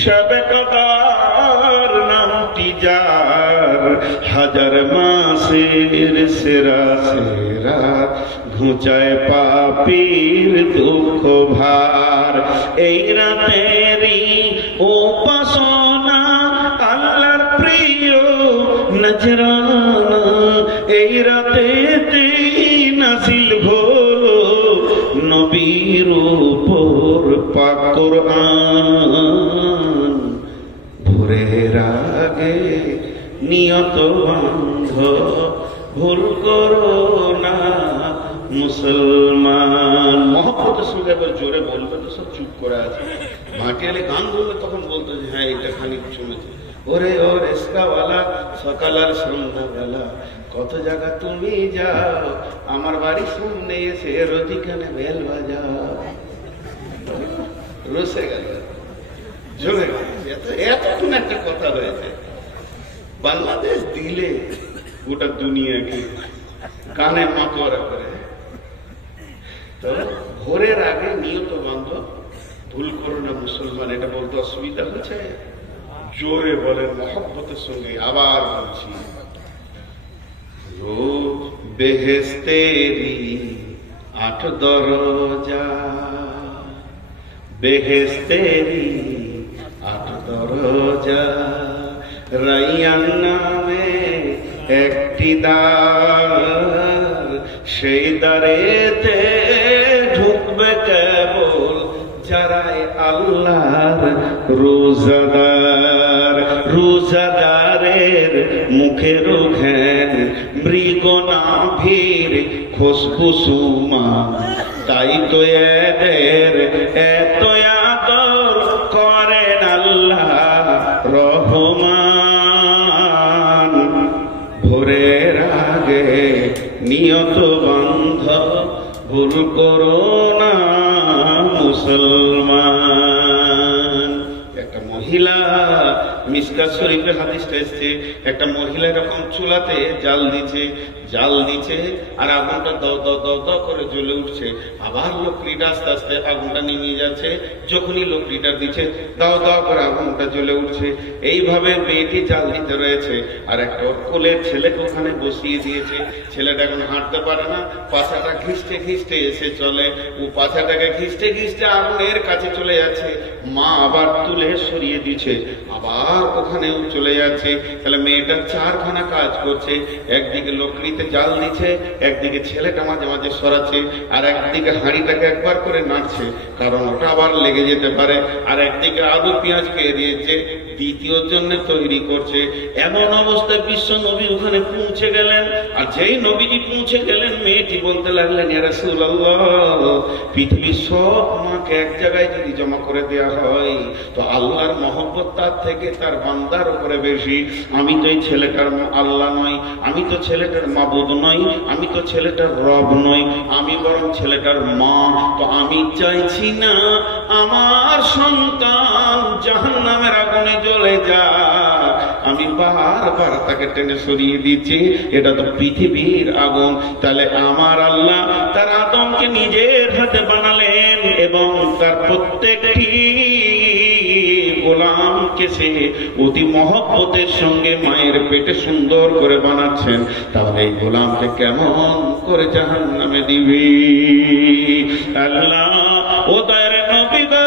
শবে কদর নামটি যার, হাজার মাসের সেরা সেরা ঘুচায় পাপীর দুঃখ ভার। এই রাতেরই উপাসনা আল্লাহর প্রিয় নজরানা, এই রাতেতে নাজিল হলো নবীর উপর পাক কোরআন। ভোরের আগে নিয়ত বন্ধ ভুল করো না মুসলমান। মহব্বতের সঙ্গে একবার জোরে বলবে তো সব চুপ করে আছে। ভাটিয়ালি গান বললে তখন বলতো যে হ্যাঁ এটা খানিক শুনেছি। ওরে ও রেস্কাওয়ালা সকাল আর সন্ধ্যাবেলা কত জায়গা তুমি যাও, আমার বাড়ির সামনে এসে রোজি কানে বেল বাজাও। রসে গেল, জমে গেছে, এতক্ষণ একটা কথা হয়েছে। বাংলাদেশ দিলে গোটা দুনিয়াকে কানে মাতোয়ারা করে। তো ভোরের আগে নিয়ত বন্ধ ভুল করো না মুসলমান, এটা বলতে অসুবিধা হচ্ছে? জোরে বলেন মহব্বতের সঙ্গে। আবার বলছি, রোজ বেহেশতেরি 8 দরজা, বেহেশতেরি 8 দরজা, রাইয়ান নামে একটি দ্বার, সেই দ্বারেতে ঢুকবে কেবল যারাই আল্লাহর রোজাদার। রোজাদারের মুখের ঘ্যান মৃগ নাভির খুশবুসুমা, তাই তো এদের এত আদর করেন আল্লাহ রহমান। ভোরের আগে নিয়ত বন্ধ ভুল করো না মুসলমান। একটা মহিলা, মিশকাত শরীফে হাদিসটা এসছে, একটা মহিলা এরকম চুলাতে জাল দিচ্ছে আর আগুনটা দাও দাও দাও দাও করে জ্বলে উঠছে। আবার লকড়িটা আস্তে আস্তে আগুনটা নিমিয়ে যাচ্ছে, যখনই লকড়িটা দিচ্ছে দাও দাও করে আগুনটা জ্বলে উঠছে। এইভাবে মেয়েটি জাল দিতে রয়েছে আর একটা ওর কোলের ছেলেকে ওখানে বসিয়ে দিয়েছে। ছেলেটা এখন হাঁটতে পারে না, পাছাটা ঘিসতে ঘিসতে এসে চলে, ও পাছাটাকে ঘিসতে ঘিসতে আগুনের কাছে চলে যাচ্ছে। মা আবার তুলে সরিয়ে দিচ্ছে, আবার ওখানেও চলে যাচ্ছে। তাহলে মেয়েটা 4খানা কাজ করছে, একদিকে লকড়িতে জাল দিচ্ছে, একদিকে ছেলেটা মাঝে মাঝে সরাচ্ছে, আর একদিকে হাঁড়িটাকে একবার করে নাড়ছে কারণ ওটা আবার লেগে যেতে পারে, আর একদিকে আলু পেঁয়াজ পেয়ে দিয়েছে, দ্বিতীয়র জন্য তৈরি করছে। এমন অবস্থায় বিশ্ব নবী ওখানে পৌঁছে গেলেন। আর যেই নবীজি পৌঁছে গেলেন, মেয়েটি বলতে লাগলেন, ইয়া রাসূলুল্লাহ, পৃথিবীর সব মাকে এক জায়গায় যদি জমা করে দেওয়া হয় তো আল্লাহর মহব্বত তার থেকে তার বান্দার উপরে বেশি। আমি তো এই ছেলেটার আল্লাহ নই, আমি তো ছেলেটার মাবুদ নই, আমি তো ছেলেটার রব নই, আমি বরং ছেলেটার মা। তো আমি চাইছি না আমার সন্তান জাহান্নামের আগুনে জ্বলে যায়। আমি বারবার তাকে টেনে সরিয়ে দিচ্ছি, এটা তো পৃথিবীর আগুন। তাহলে আমার আল্লাহ তার আদমকে নিজের হাতে বানালেন এবং তার প্রত্যেকটি গোলামকে সে অতি মহব্বতের সঙ্গে মায়ের পেটে সুন্দর করে বানাচ্ছেন। তাহলে এই গোলামকে কেমন করে জাহান্নামে দিবি? আল্লাহ ও দয়ার নবী গো,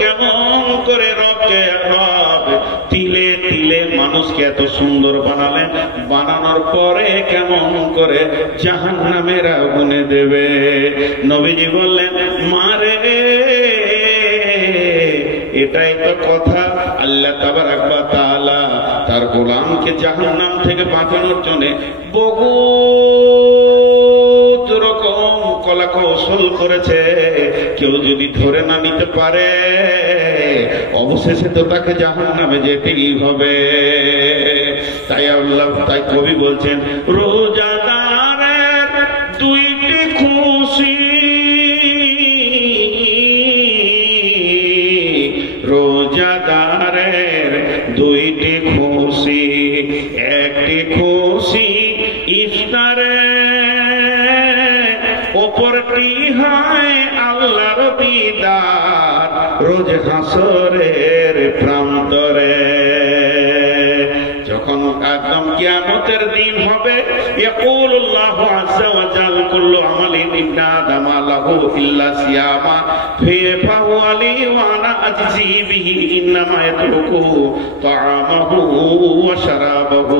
কেমন করে রবকে রব তিলে তিলে মানুষকে এত সুন্দর বানালেন, বানানোর পরে কেমন করে জাহান্নামের আগুনে দেবে? নবীজি বললেন, মারে এটাই তো কথা। আল্লাহ তাবারাক ওয়া তাআলা তার গোলামকে জাহান্নাম থেকে বাঁচানোর জন্য বহুত রকম কলা কৌশল করেছে। কেউ যদি ধরে না নিতে পারে, অবশেষে তো তাকে জাহান্নামে যেতেই হবে। তাই কবি বলছেন, রোজাদারের দুইটি খুশি, রোজাদারের দুইটি খুশি, একটি খুশি ইফতারে, অপরটি হয় আল্লাহর দিদার রোজ হাসরের প্রান্তরে। যখন একদম কিয়ামতের দিন হবে, ইয়াকুলুল্লাহু আযজা ওয়া জাল কুল্লু আমালিন ইবনে আদম লাহু ইল্লা সিয়ামা ফাহুয়া লি ওয়া আনা আজজি বিহি ইন্নামা ইয়াতরুকু তাআমাহু ওয়া শারাবাহু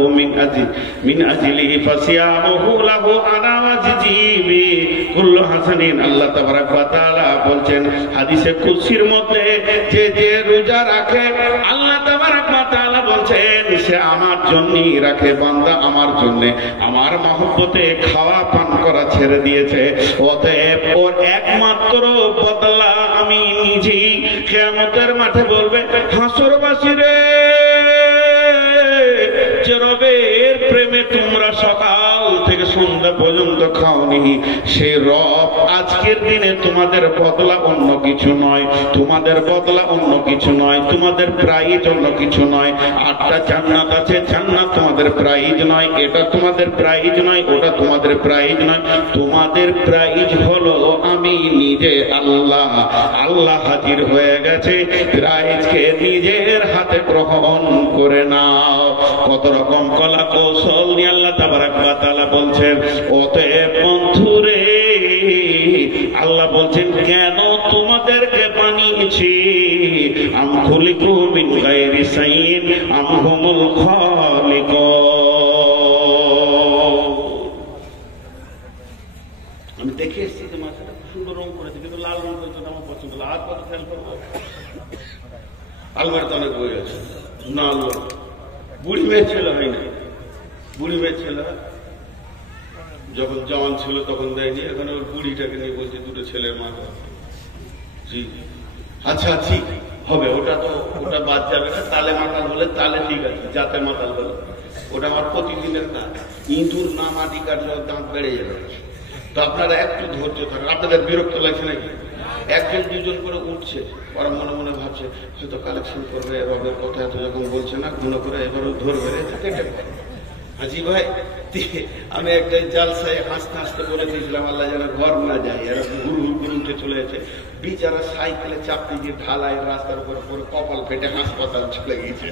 মিন আজলিহি ফাসিয়ামুহু লাহু আনা আজজি বিহি কুল্লু হাসানিন। আল্লাহ তাবারাক ওয়া তাআলা বলছেন হাদিসে কুদসির মধ্যে, যে যে রোজা রাখে আল্লাহ তাবারাক ওয়া তাআলা বলছেন সে আমার জন্যই রাখে। বান্দা আমার জন্য আমার মহব্বতে খাওয়া পান করা ছেড়ে দিয়েছে, অতএব ওর একমাত্র বদলা আমি নিজেই। কিয়ামতের মাঠে বলবে, হাসরবাসী রে, যে রবের প্রেমে তোমরা সকাল থেকে সন্ধ্যা পর্যন্ত খাওনি, সেই রব আজকের দিনে তোমাদের বদলা অন্য কিছু নয়, তোমাদের বদলা অন্য কিছু নয়, তোমাদের প্রাইজ অন্য কিছু নয়। 8টা জান্নাত আছে, জান্নাত তোমাদের প্রাইজ নয়, এটা তোমাদের প্রাইজ নয়, ওটা তোমাদের প্রাইজ নয়। তোমাদের প্রাইজ হলো আমি নিজে আল্লাহ। আল্লাহ হাজির হয়ে গেছে, প্রাইজকে নিজের হাতে গ্রহণ করে নাও। কত রকম কলা কৌশল নিয়ে আল্লাহ তাবারাক ওয়া তাআলা বলছেন। অতএব বন্ধুরে, আল্লাহ বলছেন কেন তোমাদেরকে বানিয়েছি? আম খুলিকু মিন গায়রি শাইইন আম হুমুল খালিকুন। আমি দেখে এসেছি যে মাথাটা সুন্দর রং করেছে, কিন্তু লাল রং করেছে আমার পছন্দ। আর কত খেয়াল করবো, আলমারিতে অনেক বই আছে না। বুড়ি মেয়ে ছেলে হয় না, বুড়ি মেয়ে ছেলে যখন জওয়ান ছিল তখন দেয়নি, এখন ওর বুড়িটাকে নিয়ে বলছে দুটো ছেলের মা। জি আচ্ছা ঠিক হবে, ওটা তো ওটা বাদ যাবে না। তালে মাতাল হলে তালে ঠিক আছে, যাতে মাতাল হলে ওটা আমার প্রতিদিনের কাজ। ইঁদুর না মাটি কাটলে দাঁত বেড়ে যাবে। তো আপনারা একটু ধৈর্য থাকেন। আপনাদের বিরক্ত লাগছে নাকি? একজন দুজন করে উঠছে, ওরা মনে মনে ভাবছে হয়তো কালেকশন করবে, রবের কথা এত যখন বলছে না, গুলো করে এবারও ধরবে। হাজি ভাই, আমি একটা জালসায় হাসতে হাসতে বলে দিয়েছিলাম আল্লাহ যেন ঘর না যায়, এরা ঘুর ঘুর উঠে চলে গেছে। বিচারা সাইকেলে চাপতে গিয়ে ঢালাই রাস্তার উপর পরে কপাল ফেটে হাসপাতাল চলে গিয়েছে।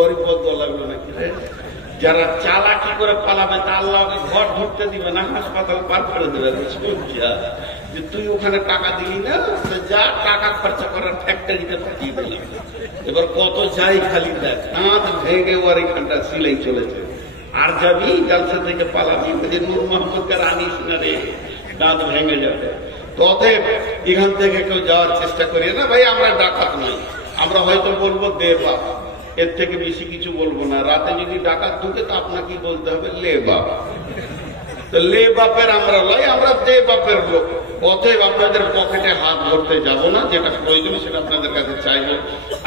ওরই বদ্ধ লাগলো নাকি রে? যারা চালাকি করে পালাবে তা আল্লাহকে ঘর ঢুকতে দিবে না, হাসপাতাল পার করে দেবে। যে তুই ওখানে টাকা দিলি না, যা টাকা খরচা করার ফ্যাক্টরিতে পাঠিয়ে দিলি। এবার কত যাই খালি দেখ, হাত ভেঙে ওর এখানটা সিলাই চলেছে। আর যাবি জালসা থেকে পালাবি, নূর মোহাম্মদকে আনিস না রে, দাঁত ভেঙে যাবে। অতএব এখান থেকে কেউ যাওয়ার চেষ্টা করি না ভাই। আমরা ডাকাত নই, আমরা হয়তো বলবো দে বাপ, এর থেকে বেশি কিছু বলবো না। রাতে যদি ডাকাত ঢুকে তো আপনাকে বলতে হবে লে বাপ। তো লে বাপের আমরা লয়, আমরা দে বাপের লোক। অতএব আপনাদের পকেটে হাত ধরতে যাব না, যেটা প্রয়োজন সেটা আপনাদের কাছে চাইবো।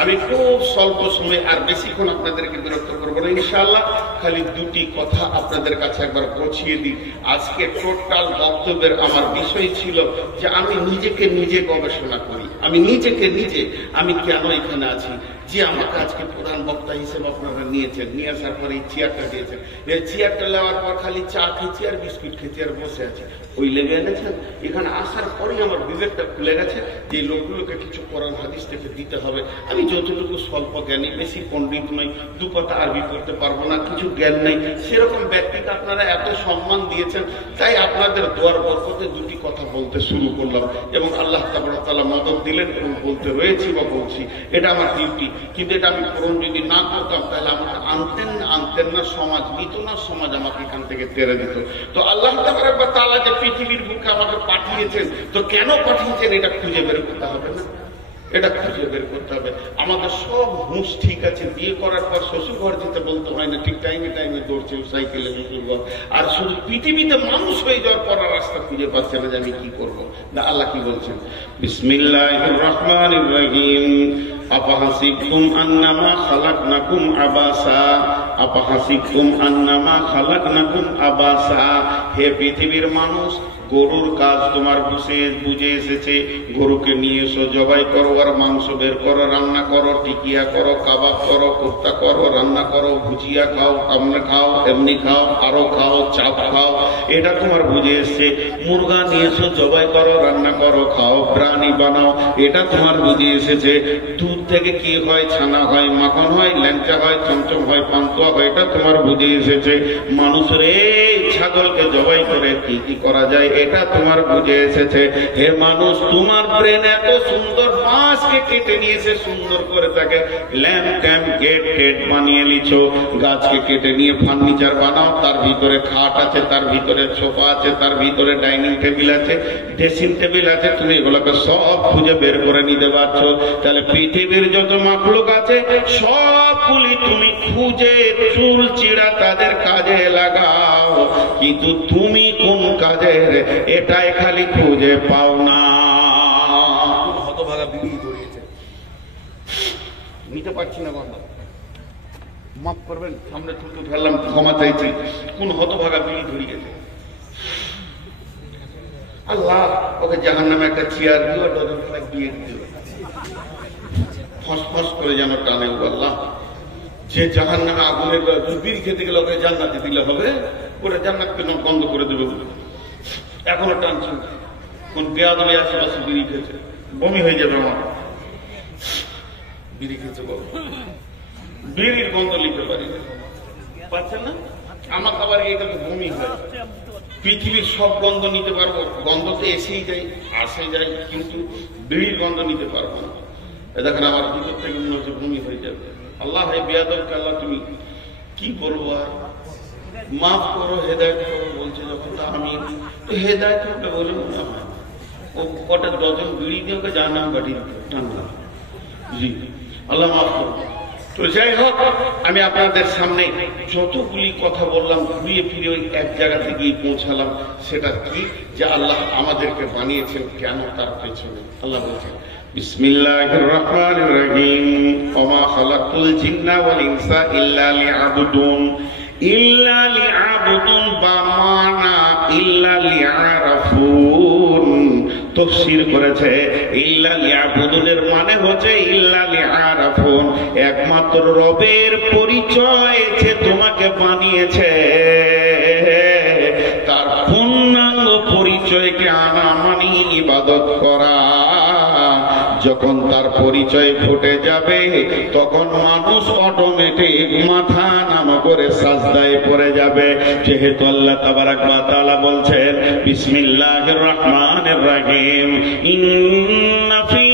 আমি খুব স্বল্প সময় আর বেশিক্ষণ আপনাদেরকে বিরক্ত করবো না ইনশাআল্লাহ। খালি দুটি কথা আপনাদের কাছে একবার পৌঁছিয়ে দিই। আজকে টোটাল বক্তব্যের আমার বিষয় ছিল যে আমি নিজেকে নিজে গবেষণা করি, আমি নিজেকে নিজে আমি কেন এখানে আছি। যে আমাকে আজকে প্রধান বক্তা হিসেবে আপনারা নিয়েছেন, নিয়ে আসার পরে এই চেয়ারটা দিয়েছেন, এই চেয়ারটা নেওয়ার পর খালি চা খেয়েছি আর বিস্কুট খেয়েছি আর বসে আছি, ওই লেগে এনেছেন। এখানে আসার পরেই আমার বিবেকটা খুলে গেছে যে লোকগুলোকে কিছু কোরআন হাদিস থেকে দিতে হবে। আমি যতটুকু স্বল্প জ্ঞানী, বেশি পণ্ডিত নই, দু কথা আরবি করতে পারবো না, কিছু জ্ঞান নেই, সেরকম ব্যক্তিকে আপনারা এত সম্মান দিয়েছেন, তাই আপনাদের দোয়ার বরকতে দুটি কথা বলতে শুরু করলাম এবং আল্লাহ তাআলা মদদ দিলেন এবং বলতে রয়েছি বা বলছি, এটা আমার ডিউটি। কিন্তু এটা আমি পূরণ যদি না করতাম তাহলে আমাকে আনতেন না সমাজ, নিত না সমাজ, আমাকে এখান থেকে তেড়ে দিত। তো আল্লাহ তাআলা যে পৃথিবীর বুকে আমাকে পাঠিয়েছেন, তো কেন পাঠিয়েছেন এটা খুঁজে বের করতে হবে না? এটা খুঁজে বের করতে হবে। আমাদের সব হুঁশ ঠিক আছে, বিয়ে করার পর শ্বশুর ঘর যেতে বলতে হয় না, ঠিক টাইমে দৌড়ছে সাইকেলে শ্বশুর ঘর। আর শুধু পৃথিবীতে মানুষ হয়ে যাওয়ার পর রাস্তা খুঁজে পাচ্ছে না যে আমি কি করবো। না, আল্লাহ কি বলছেন? বিসমিল্লাহির রহমানির রহিম। আফাহাসিবতুম আন্নামা খালাকনাকুম আবাসা, আফাহাসিবতুম আন্নামা খালাকনাকুম আবাসা। হে পৃথিবীর মানুষ, গরুর কাজ তোমার বুঝে এসেছে। গরুকে নিয়ে এসো, জবাই করো, আর মাংস বের করো, রান্না করো, টিকিয়া করো, কাবাব করো, কোফতা করো, রান্না করো, ভুজিয়া খাও, কামড়ে খাও, এমনি খাও, আরো খাও, চাপ খাও, এটা তোমার বুঝে এসছে। মুরগা নিয়ে এসো, জবাই করো, রান্না করো, খাও, প্রাণী বানাও, এটা তোমার বুঝে এসেছে। দুধ থেকে কি হয়? ছানা হয়, মাখন হয়, ল্যাংচা হয়, চমচম হয়, পান্তুয়া হয়, এটা তোমার বুঝে এসেছে। মানুষের এই ছাগলকে জবাই করে কি কি করা যায়, এটা তোমার বুঝে এসেছে। হে মানুষ, তোমার ব্রেন এত সুন্দর, বাঁশকে কেটে নিয়েছে সুন্দর করে, তাকে ল্যাম্প ট্যাম্প গেট টেট বানিয়ে নিছো। গাছকে কেটে নিয়ে ফার্নিচার বানাও, তার ভিতরে খাট আছে, তার ভিতরে সোফা আছে, তার ভিতরে ডাইনিং টেবিল আছে, ড্রেসিং টেবিল আছে, তুমি এগুলোকে সব খুঁজে বের করে নিতে পারছো। তাহলে পৃথিবীর যত মাখলুক আছে সবগুলি তুমি খুঁজে চুল চিড়া তাদের কাজে লাগাও, কিন্তু তুমি কোন কাজের এটাই খালি খুঁজে পাও না। হতভাগা বিড়ি ধরিয়েছে, নিতে পারছি না, বাবা মাফ করবেন, সামনে থুতু ফেললাম, ক্ষমা চাইছি। কোন হতভাগা বিড়ি ধরিয়েছে? আল্লাহ ওকে জাহান্নামে একটা চেয়ার দিও, ডজন ফ্লাগ দিয়ে দিও, ফসফস করে যেন টানে। আল্লাহ, যে জাহান্নামে আগুনের বিড়ি খেতে গেলে ওকে জান্নাতে দিলে হবে, ওটা জান্নাতকে বন্ধ করে দেবে বলে এখনো টানছে। কোন বেয়াদবি আশেপাশে বিড়ি খেয়েছে, বমি হয়ে যাবে আমার। বিড়ি খেয়েছে, বলো, বিড়ির গন্ধ নিতে পারি পাচ্ছেন না? আমার খাবার এইটা তো বমি হয়। পৃথিবীর সব গন্ধ নিতে পারবো, গন্ধ তো এসেই যায়, আসে যায়, কিন্তু বিড়ির গন্ধ নিতে পারবো না। দেখেন আমার ভিতর থেকে মনে হচ্ছে বমি হয়ে যাবে। আল্লাহ, এই বেয়াদবকে আল্লাহ তুমি কি বলবো, আর মাফ করো, হেদায়েত করো বলছে যখন, আমি হেদায়েত করতে বলে মনে হয় ও কটা ডজন বিড়ি দিয়ে ওকে জাহান্নামে পাঠিয়ে টানলাম। জি, আল্লাহ মাফ করো। তো যাই হোক, আমি আপনাদের সামনে যতগুলি কথা বললাম ঘুরিয়ে ফিরে ওই এক জায়গা থেকেই পৌঁছালাম। সেটা কি? যে আল্লাহ আমাদেরকে বানিয়েছেন কেন, তার পেছনে আল্লাহ বলছেন বিসমিল্লাহির রহমানির রহিম। ওমা খালাকতুল জিন্না ওয়াল ইনসা ইল্লা লিয়াবুদুন। ইল্লা লিয়াবুদুন বা মানা ইল্লা লিয়ারাফুন। তাফসীর করেছে ইল্লা লিয়াবুদুনের মানে হচ্ছে ইল্লা লিয়ারাফুন, একমাত্র রবের পরিচয় যে তোমাকে বানিয়েছে, তার পূর্ণাঙ্গ পরিচয়কে আনা মানে ইবাদত করা। যখন তার পরিচয় ফুটে যাবে তখন মানুষ অটোমেটিক মাথা নামা করে সাজদায় পড়ে যাবে। যেহেতু আল্লাহ তাবারাক ওয়া তাআলা বলছেন বিসমিল্লাহির রহমানির রহিম, ইন্না ফী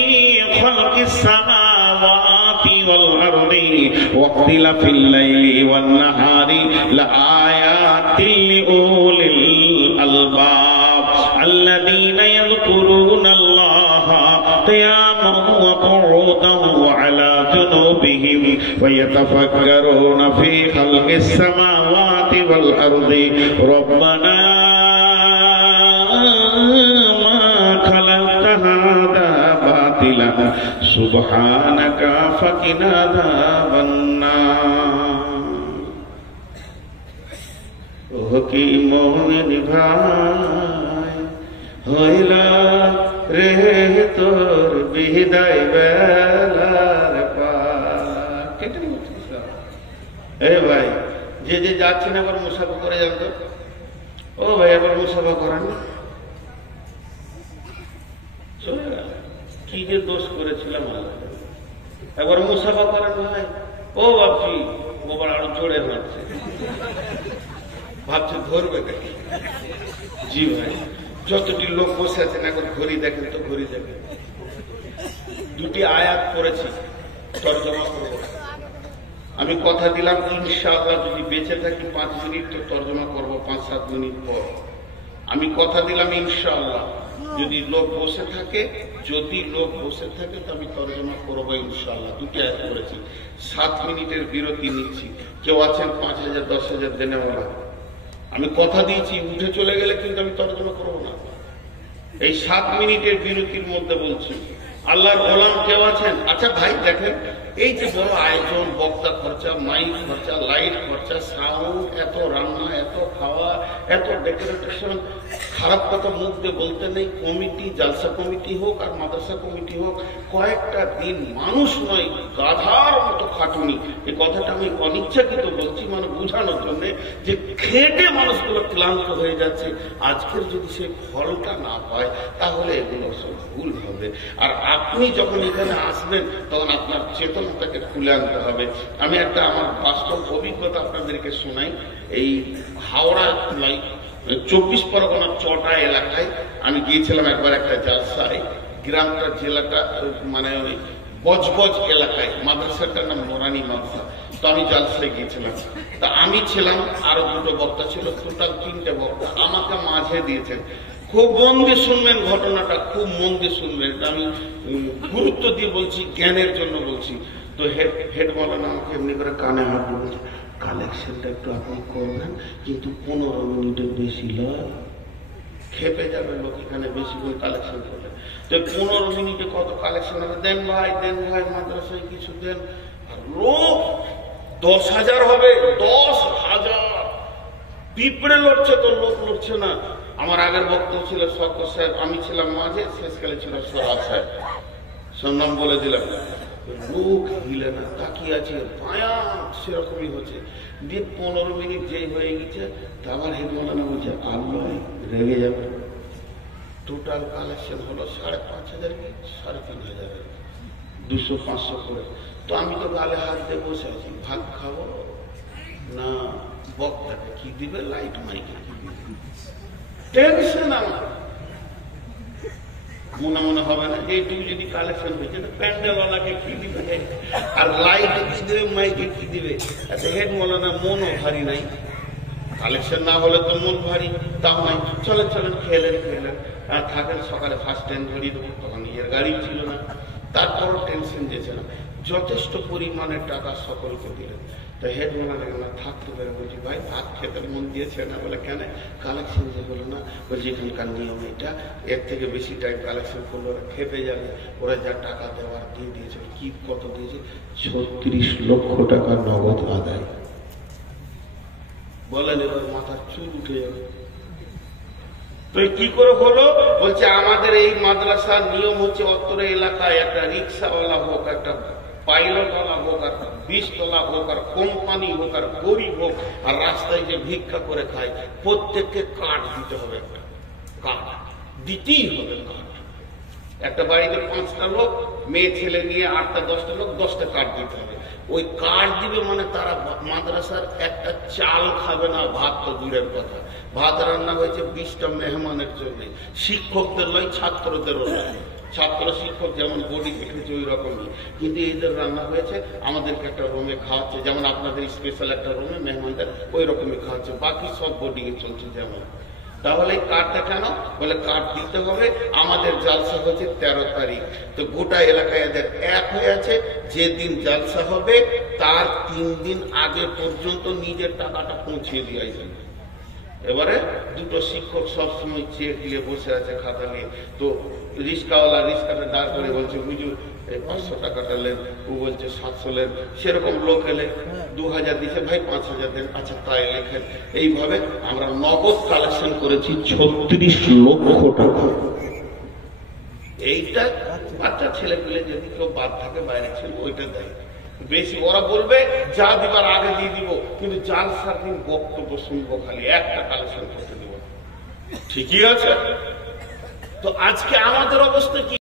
খালকিস সামাওয়াতি ওয়াল আরদি ওয়া ইখতিলাফিল লাইলি ওয়ান নাহারি লাআয়াতিন লিউলিল আলবাব আল্লাযীনা ইয়াযকুরুনাল্লাহা قياما وقعودا وعلى جنوبهم ويتفكرون في خلق السماوات والأرض ربنا ما خلقت هذا باطلا سبحانك فقنا عذاب النار। ওহ কি মোমিন ভাই হইলা রে তোর বিদায় বেলার পাল, এ ভাই, যে যে যাচ্ছেন আবার মুসাফা করে যান তো। ও ভাই, আবার মুসাফা করেন না, চলে গেল। কি যে দোষ করেছিলাম একবার মুসাফা করেন ভাই। ও ভাবছি গোবর আরো জোরে মারছে, ভাবছে ধরবে দেখি। জি ভাই, যতটি লোক বসে আছেন এখন ঘড়ি দেখেন তো, ঘড়ি দেখেন। দুটি আয়াত পড়েছি, তর্জমা করবো। আমি কথা দিলাম ইনশাআল্লাহ যদি বেঁচে থাকি 5 মিনিট তো তর্জমা করবো 5-7 মিনিট পর। আমি কথা দিলাম ইনশাআল্লাহ যদি লোক বসে থাকে তো আমি তর্জমা করবো ইনশাআল্লাহ। দুটি আয়াত করেছি। 7 মিনিটের বিরতি নিচ্ছি। কেউ আছেন 5,000 10,000 দেনে বলা? আমি কথা দিয়েছি, উঠে চলে গেলে কিন্তু আমি তর্জমা করবো না। এই 7 মিনিটের বিরতির মধ্যে বলছি, আল্লাহর গোলাম কেউ আছেন? আচ্ছা ভাই দেখেন, এই যে বড় আয়োজন, বক্তা খরচা, মাইক খরচা, লাইট খরচা, সাউন্ড, এত রান্না, এত খাওয়া, এত ডেকোরেশন, খারাপ কথা মুখ দিয়ে বলতে নেই। কমিটি, জালসা কমিটি হোক আর মাদ্রাসা কমিটি হোক, কয়েকটা দিন মানুষ নয় গাধার মতো খাটুনি। এই কথাটা আমি অনিচ্ছাকৃত বলছি, মানে বোঝানোর জন্য যে খেটে মানুষগুলো ক্লান্ত হয়ে যাচ্ছে। আজকের যদি সেই ফলটা না পায় তাহলে এগুলো সব ভুল হবে। আর আপনি যখন এখানে আসবেন তখন আপনার চেতনাটাকে খুলে আনতে হবে। আমি একটা আমার বাস্তব অভিজ্ঞতা আপনাদেরকে শোনাই। এই হাওড়া 24 পরগনার চটা এলাকায় আমি গিয়েছিলাম একবার একটা জালসায়। গ্রামটা, জেলাটা মানে ওই বজবজ এলাকায়। মাদ্রাসাটার নাম মোরানি মাদ্রাসা। তো আমি জালসায় গিয়েছিলাম। তা আমি ছিলাম, আরো দুটো বক্তা ছিল, টোটাল 3টে বক্তা আমাকে মাঝে দিয়েছেন। খুব মন দিয়ে শুনবেন ঘটনাটা, খুব মন দিয়ে শুনবেন। আমি গুরুত্ব দিয়ে বলছি, জ্ঞানের জন্য বলছি। তো হেড মৌলানা আমাকে এমনি করে কানে হাত দিয়ে বলছে, কালেকশনটা একটু আপনি করবেন, কিন্তু 15 মিনিটের বেশি নয়। খেপে যাবে লোক এখানে বেশি করে কালেকশন করবে। তো 15 মিনিটে কত কালেকশন হবে? দেন ভাই, মাদ্রাসায় কিছু দেন। লোক 10,000 হবে, 10,000। পিঁপড়ে লড়ছে তো, লোক লড়ছে না। আমার আগের বক্তব্য ছিল শকর সাহেব, আমি ছিলাম মাঝে, শেষকালে ছিল সোহাগ সাহেব, সন্ধান বলে দিলাম। লোক হিলে না, তাকিয়ে আছে, পায়া সেরকমই হচ্ছে। দিয়ে 15 মিনিট যেই হয়ে গেছে, তা আমার হেড মৌলানা বলছে, আল্লাহ রেগে যাবে। টোটাল কালেকশন হলো 5,500 কি 3,500, 200-500 করে। তো আমি তো গালে হাত দিয়ে বসে আছি, ভাত খাবো না বক্তাকে কি দিবে, লাইট মাইকে কি দিবে, টেনশন আমার। মনে হবে না এইটুকু যদি কালেকশন হয়েছে, প্যান্ডেলওয়ালাকে কি দিবে, আর লাইটে কি দিবে, মাইকে কি দিবে। আচ্ছা হেড মৌলানা মনও ভারী নাই, কালেকশন না হলে তো মন ভারী। তাও নাই, চলেন খেলেন আর থাকেন। সকালে ফার্স্ট টাইম ধরিয়ে দেবো, তখন নিজের গাড়ি ছিল না। তারপরও টেনশন দিয়েছে না, যথেষ্ট পরিমাণের টাকা সকলকে দিলেন। তো হেড মৌলানা থাকতে পেরে বলছি, ভাই ভাত খেতে মন দিয়েছে না? বলে কেন? কালেকশন যে হলো না। বলছি এখানকার নিয়ম এটা, এর থেকে বেশি টাইম কালেকশন করলে ওরা খেপে যাবে। ওরা যা টাকা দেওয়ার দিয়ে দিয়েছে। কি কত দিয়েছে? 36 লক্ষ টাকা নগদ আদায়। বলেন এবার মাথার চুল উঠে যাবে। তো কি করে হলো? বলছে আমাদের এই মাদ্রাসার নিয়ম হচ্ছে, অত্র এলাকায় একটা রিক্সাওয়ালা হোক, একটা পাইলটওয়ালা হোক, আর 20 তলা হোক, আর কোম্পানি হোক, আর গরিব হোক, আর রাস্তায় যে ভিক্ষা করে খায়, প্রত্যেককে কার্ড দিতে হবে। একটা কার্ড দিতেই হবে। কার্ড একটা বাড়িতে 5টা লোক, মেয়ে ছেলে নিয়ে 8টা 10টা লোক, 10টা কার্ড দিতে হবে। ওই কার্ড দিবে মানে তারা মাদ্রাসার একটা চাল খাবে না, ভাত তো দূরের কথা। ভাত রান্না হয়েছে 20টা মেহমানের জন্য, শিক্ষকদের নয়, ছাত্রদেরও নয়। ছাত্র শিক্ষক যেমন বডি দেখেছে ওই রকমই, কিন্তু এদের রান্না হয়েছে, আমাদেরকে একটা রুমে খাওয়াচ্ছে, যেমন আপনাদের স্পেশাল একটা রুমে মেহমানদের ওই রকমই খাওয়াচ্ছে। বাকি সব বোর্ডিং এ চলছে যেমন। তাহলে কার্ডটা কেন? বলে কার্ড দিতে হবে। আমাদের জালসা হচ্ছে 13 তারিখ। তো গোটা এলাকায় এদের এক হয়ে আছে, যেদিন জালসা হবে তার 3 দিন আগে পর্যন্ত নিজের টাকাটা পৌঁছিয়ে দিয়ে যাবে। এবারে দুটো শিক্ষক সবসময় চেক নিয়ে বসে আছে, খাতা নিয়ে। তো রিক্সাওয়ালা রিক্সাটা দাঁড় করে বলছে, হুজুর 500 টাকাটা নেন। ও বলছে 700 নেন। সেরকম লোক এলে 2000 দিচ্ছে, ভাই 5000 দেন। আচ্ছা তাই লেখেন। এইভাবে আমরা নগদ কালেকশন করেছি 36 লক্ষ টাকা। এইটা বাচ্চা ছেলে পেলে যদি কেউ বাদ থাকে, বাইরে ছিল, ওইটা দেয়। বেশি ওরা বলবে যা দিবার আগে দিয়ে দিব, কিন্তু জালসার দিন বক্তব্য শুনবো, খালি একটা কালেকশন করতে দিব। ঠিকই আছে। তো আজকে আমাদের অবস্থা কি?